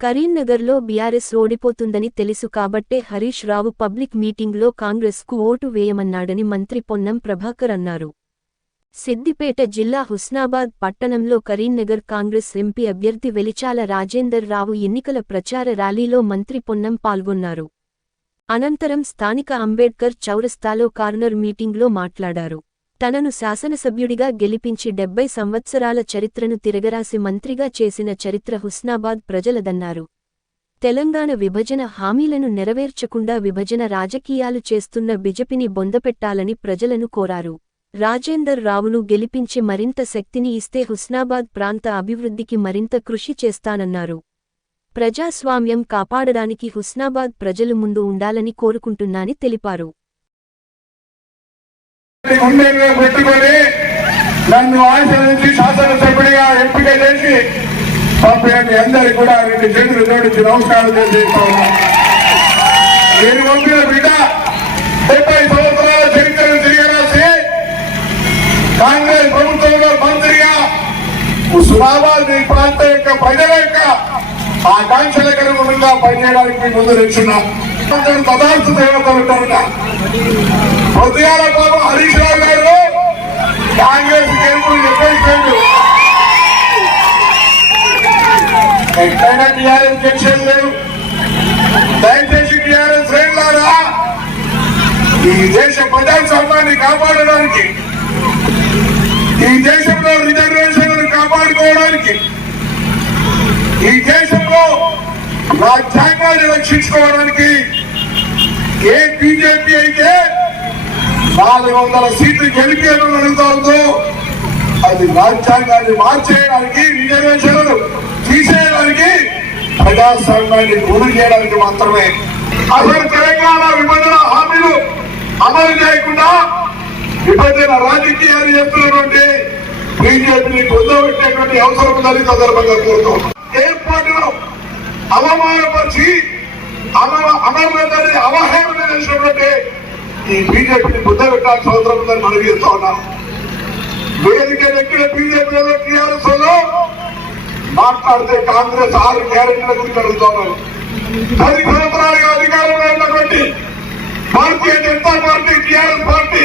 కరీంనగర్లో బీఆర్ఎస్ ఓడిపోతుందని తెలుసు కాబట్టే హరీష్ రావు పబ్లిక్ మీటింగ్లో కాంగ్రెస్కు ఓటు వేయమన్నాడని మంత్రి పొన్నం ప్రభాకర్ అన్నారు. సిద్దిపేట జిల్లా హుస్నాబాద్ పట్టణంలో కరీంనగర్ కాంగ్రెస్ ఎంపీ అభ్యర్థి వెలిచాల రాజేందర్ రావు ఎన్నికల ప్రచార ర్యాలీలో మంత్రి పొన్నం పాల్గొన్నారు. అనంతరం స్థానిక అంబేడ్కర్ చౌరస్తాలో కార్నర్ మీటింగ్లో మాట్లాడారు. తనను శాసనసభ్యుడిగా గెలిపించి డెబ్బై సంవత్సరాల చరిత్రను తిరగరాసి మంత్రిగా చేసిన చరిత్ర హుస్నాబాద్ ప్రజలదన్నారు. తెలంగాణ విభజన హామీలను నెరవేర్చకుండా విభజన రాజకీయాలు చేస్తున్న బిజెపిని బొందపెట్టాలని ప్రజలను కోరారు. రాజేందర్ రావును గెలిపించి మరింత శక్తిని ఇస్తే హుస్నాబాద్ ప్రాంత అభివృద్ధికి మరింత కృషి చేస్తానన్నారు. ప్రజాస్వామ్యం కాపాడడానికి హుస్నాబాద్ ప్రజలు ముందు ఉండాలని కోరుకుంటున్నాని తెలిపారు. నన్ను ఆశీర్వదించి శాసనసభ్యుడిగా ఎంపిక చేసి అందరికి కూడా రెండు చేతులు జోడించి నమస్కారం చేస్తా నేను పంపిన బిడ్డ డెబ్బై సంవత్సరాల చరిత్రను కాంగ్రెస్ ప్రభుత్వంలో మంత్రిగా ఉస్మాబాద్ ఈ ప్రాంతం యొక్క ప్రజల యొక్క ఆకాంక్షలకు అనుగుణంగా పనిచేయడానికి ముందు నిల్చున్నాం. పదార్థ దేవతలు ఉంటారట. బాబు హరీష్ రావు గారు కాంగ్రెస్ గెలుపు చెప్పేసుకోండి ఎక్కడైనా టీఆర్ఎస్ గెలిచేది లేదు. దయచేసి టీఆర్ఎస్ శ్రేణులారా ఈ దేశ ప్రజాస్వామ్యాన్ని కాపాడడానికి ఈ దేశంలో రిజర్వేషన్లను కాపాడుకోవడానికి ఈ దేశంలో రాజ్యాంగాన్ని రక్షించుకోవడానికి ఏ బీజేపీ అయితే నాలుగు వందల సీట్లు గెలిపేయడం జరుగుతూ ఉందో అది రాజ్యాంగాన్ని మార్చేయడానికి రిజర్వేషన్లు తీసేయడానికి ప్రజాస్వామ్యాన్ని గురి చేయడానికి మాత్రమే. అసలు తెలంగాణ విభజన హామీలు అమలు చేయకుండా విభజన రాజకీయాలు చేస్తున్నటువంటి బీజేపీని పొందబెట్టేటువంటి అవసరం ఉందని సందర్భంగా కోరుతున్నాం ఏర్పాటును అవమానపరిచి అమర అవహేళన చేసినటువంటి ఈ బీజేపీని బుద్ధ పెట్టాల్సిన అవసరం ఉందని మనం చేస్తా ఉన్నాం. వేదిక ఎక్కిన బీజేపీ టీఆర్ఎస్లో మాట్లాడితే కాంగ్రెస్ ఆరు గ్యారెంటీల గురించి అడుగుతున్నారు పది సంవత్సరాలుగా అధికారంలో ఉన్నటువంటి Bharatiya Janata party? TRS party.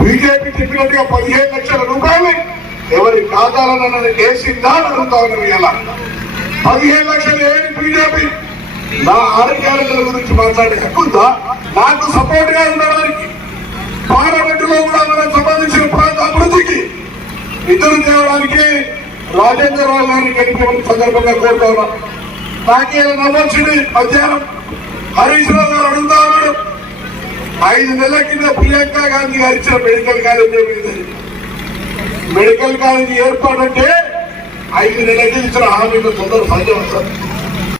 BJP చెప్పినట్టుగా పదిహేను లక్షల రూపాయలు ఎవరి ఖాతాలను వేసిందా అని అడుగుతా ఎలా పదిహేను లక్షలు ఏంటి బీజేపీ? నా ఆరోగ్యాల గురించి మాట్లాడే హక్కుందా నాకు సపోర్ట్గా ఉండడానికి పార్లమెంట్లో కూడా మనకు సంబంధించిన ప్రాంత అభివృద్ధికి నిధులు తేవడానికి రాజేంద్ర రావు గారిని గెలిపే సందర్భంగా కోరుతా ఉన్నా. నాకే నవ్వొచ్చింది మధ్యాహ్నం. హరీష్ రావు గారు అడుగుతా ఉన్నాడు. ఐదు నెలల కింద ప్రియాంక గాంధీ గారు ఇచ్చిన మెడికల్ కాలేజ్ మెడికల్ కాలేజీ ఏర్పాటు అంటే ఐదు నెలకి ఇచ్చిన హామీలు తొందర సాధ్యం సార్